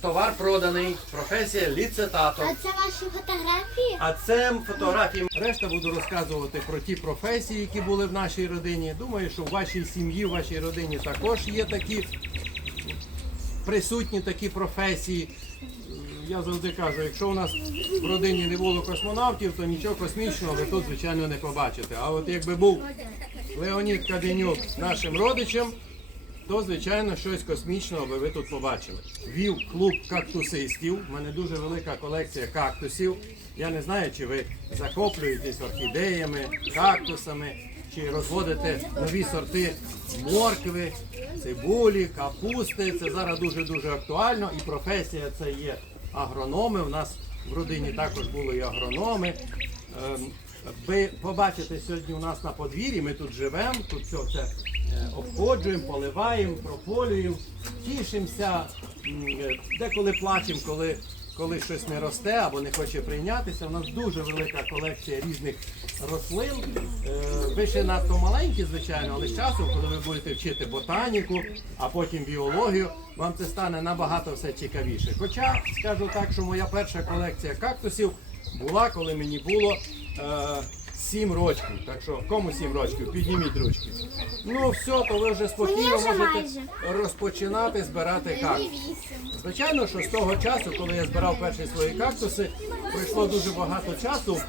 Товар проданий, професія ліцетатор. А це ваші фотографії? А це фотографії. Решта буду розказувати про ті професії, які були в нашій родині. Думаю, що в вашій сім'ї, в вашій родині також є такі присутні такі професії. Я завжди кажу, якщо у нас в родині не було космонавтів, то нічого космічного ви тут, звичайно, не побачите. А от якби був Леонід Каденюк нашим родичем, то звичайно щось космічного би ви тут побачили. Вів клуб кактусистів. У мене дуже велика колекція кактусів. Я не знаю, чи ви захоплюєтесь орхідеями, кактусами, чи розводите нові сорти моркви, цибулі, капусти. Це зараз дуже дуже актуально. І професія це є агрономи. У нас в родині також були і агрономи. Ем, Ви побачите сьогодні у нас на подвір'ї, ми тут живемо, тут все це обходжуємо, поливаємо, прополюємо, тішимося, е, деколи плачемо, коли, коли щось не росте або не хоче прийнятися. У нас дуже велика колекція різних рослин. Е, Ви ще надто маленькі, звичайно, але з часом, коли ви будете вчити ботаніку, а потім біологію, вам це стане набагато все цікавіше. Хоча скажу так, що моя перша колекція кактусів була, коли мені було 7 років. Так що кому 7 років? Підніміть ручки. Ну все, то ви вже спокійно можете розпочинати збирати кактус. Звичайно, що з того часу, коли я збирав перші свої кактуси, пройшло дуже багато часу.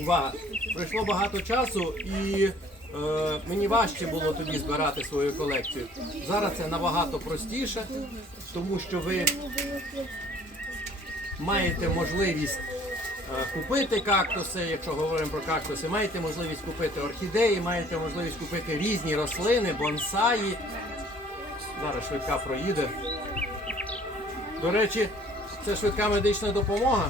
Увага! Пройшло багато часу і е, мені важче було тоді збирати свою колекцію. Зараз це набагато простіше, тому що ви маєте можливість купити кактуси, якщо говоримо про кактуси, маєте можливість купити орхідеї, маєте можливість купити різні рослини, бонсаї. Зараз швидка проїде. До речі, це швидка медична допомога.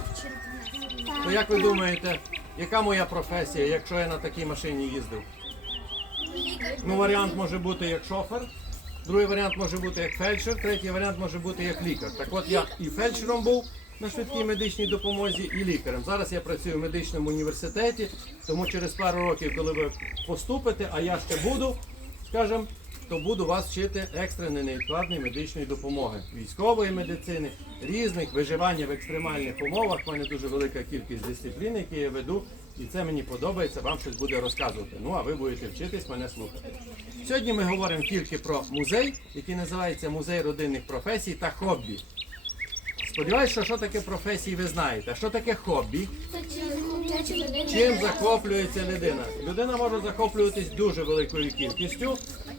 То як ви думаєте, яка моя професія, якщо я на такій машині їздив? Ну, варіант може бути як шофер, другий варіант може бути як фельдшер, третій варіант може бути як лікар. Так от я і фельдшером був на швидкій медичній допомозі, і лікарем. Зараз я працюю в медичному університеті, тому через пару років, коли ви поступите, а я ще буду, скажімо, то буду вас вчити екстреної невідкладної медичної допомоги, військової медицини, різних виживання в екстремальних умовах. У мене дуже велика кількість дисциплін, які я веду, і це мені подобається, вам щось буде розказувати. Ну а ви будете вчитись мене слухати. Сьогодні ми говоримо тільки про музей, який називається Музей родинних професій та хобі. Сподіваюсь, що таке професії ви знаєте. Що таке хобі? Чим захоплюється людина? Людина може захоплюватись дуже великою кількістю.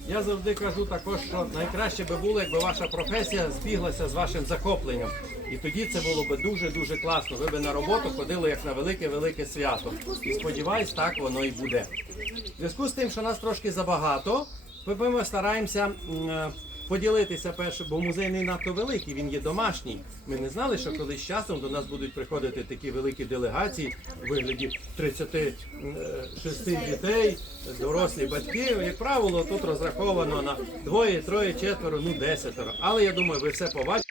Я завжди кажу також, що найкраще би було, якби ваша професія збіглася з вашим захопленням. І тоді це було би дуже-дуже класно. Ви би на роботу ходили як на велике-велике свято. І сподіваюсь, так воно і буде. В зв'язку з тим, що нас трошки забагато, ми- стараємося е, поділитися перше, бо музей не надто великий, він є домашній. Ми не знали, що колись часом до нас будуть приходити такі великі делегації у вигляді 36 дітей, дорослі батьки. Як правило, тут розраховано на двоє, троє, четверо, ну десятеро. Але я думаю, ви все побачите.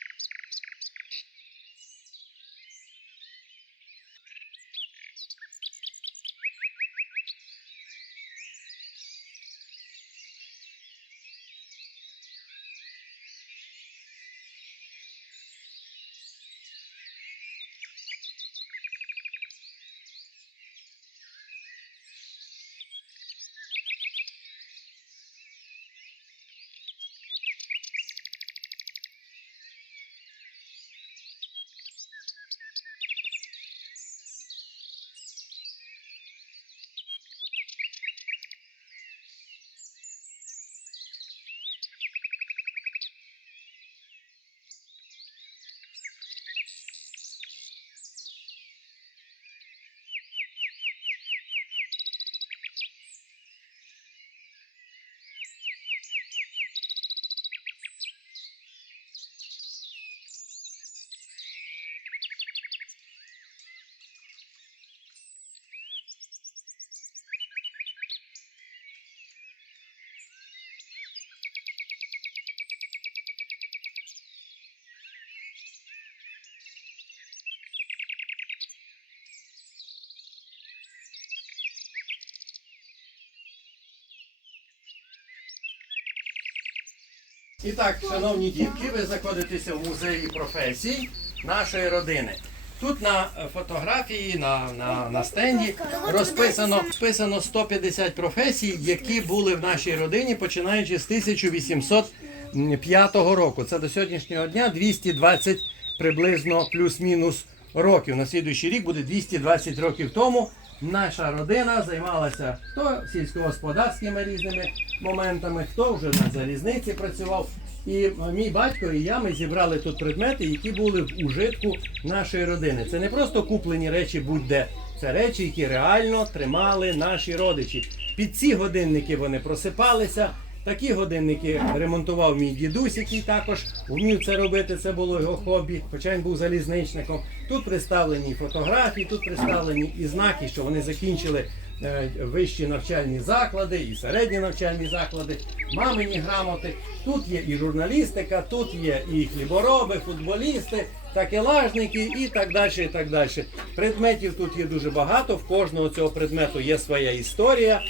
І так, шановні дітки, ви знаходитеся в музеї професій нашої родини. Тут на фотографії, на, на, на стенді розписано, розписано 150 професій, які були в нашій родині, починаючи з 1805 року. Це до сьогоднішнього дня 220 приблизно плюс-мінус років. На слідуючий рік буде 220 років тому. Наша родина займалася хто сільськогосподарськими різними моментами, хто вже на залізниці працював. І мій батько і я ми зібрали тут предмети, які були в ужитку нашої родини. Це не просто куплені речі будь-де. Це речі, які реально тримали наші родичі. Під ці годинники вони просипалися. Такі годинники ремонтував мій дідусь, який також вмів це робити. Це було його хобі, хоча він був залізничником. Тут представлені фотографії, тут представлені і знаки, що вони закінчили е, вищі навчальні заклади, і середні навчальні заклади, мамині грамоти. Тут є і журналістика, тут є і хлібороби, футболісти, такелажники і так далі. і так далі. Предметів тут є дуже багато. В кожного цього предмету є своя історія.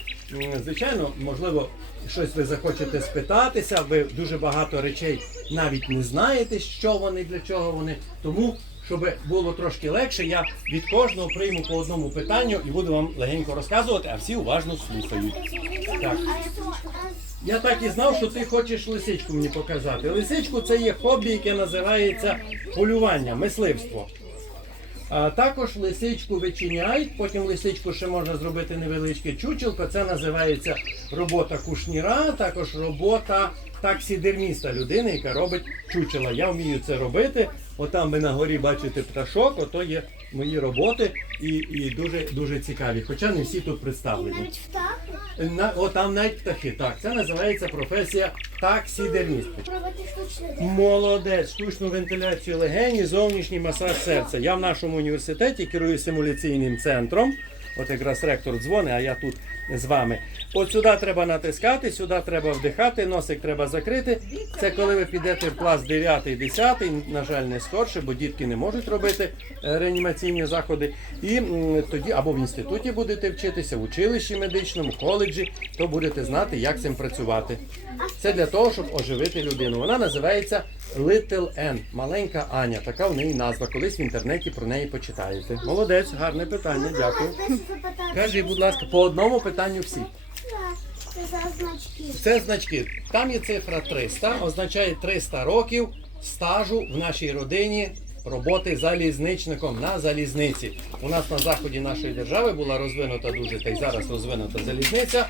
Звичайно, можливо, щось ви захочете спитатися, ви дуже багато речей навіть не знаєте, що вони, для чого вони. Тому, щоб було трошки легше, я від кожного прийму по одному питанню і буду вам легенько розказувати, а всі уважно слухають. Так. Я так і знав, що ти хочеш лисичку мені показати. Лисичку це є хобі, яке називається полювання, мисливство. А також лисичку вичиняють, потім лисичку ще можна зробити невеличке чучелко. Це називається робота кушніра, також робота таксідерміста, людини, яка робить чучела. Я вмію це робити. Отам ви на горі бачите пташок, ото є мої роботи і, і дуже, дуже цікаві. Хоча не всі тут представлені. Навіть птахи. На, о, там навіть птахи. Так, це називається професія таксідерміст. Пробувати штучний дих. Молодець, штучну вентиляцію легені, зовнішній масаж серця. Я в нашому університеті керую симуляційним центром. От якраз ректор дзвонить, а я тут з вами. От сюди треба натискати, сюди треба вдихати, носик треба закрити. Це коли ви підете в клас 9-10, на жаль, не скорше, бо дітки не можуть робити е, реанімаційні заходи. І тоді або в інституті будете вчитися, в училищі медичному, коледжі, то будете знати, як цим працювати. Це для того, щоб оживити людину. Вона називається Little N, маленька Аня. Така в неї назва. Колись в інтернеті про неї почитаєте. Молодець, гарне питання, дякую. Кажи, будь ласка, по одному питанню всі. Це значки. Це значки. Там є цифра 300, означає 300 років стажу в нашій родині роботи залізничником на залізниці. У нас на заході нашої держави була розвинута дуже та й зараз розвинута залізниця.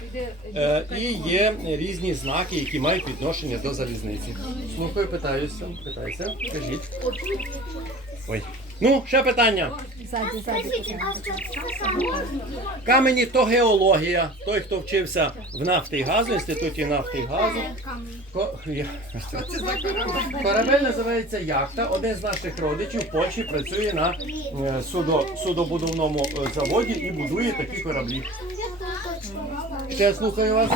Е, і є різні знаки, які мають відношення до залізниці. Слухаю, питаюся, питайся, кажіть. Ой. Ну, ще питання. Камені то геологія. Той, хто вчився в нафті і газу, інституті нафти і газу. Ко- я- Корабель називається яхта. Один з наших родичів в Польщі працює на е, судо, судобудовному е, заводі і будує такі кораблі. Ще слухаю вас.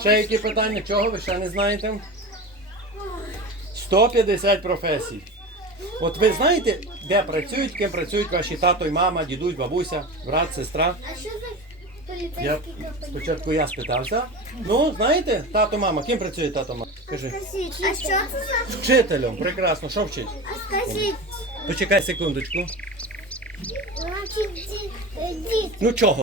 Ще які питання? Чого ви ще не знаєте? 150 професій. От ви знаєте, де працюють, ким працюють ваші тато і мама, дідусь, бабуся, брат, сестра? А що за Я поліцейський капелюх? спочатку я спитався. Ну, знаєте, тато, мама, ким працює тато, мама? Кажи. Скажіть, а що це за... Вчителем, прекрасно, що вчить? А скажіть, Почекай секундочку. значить, ді- е, діти. Ну чого?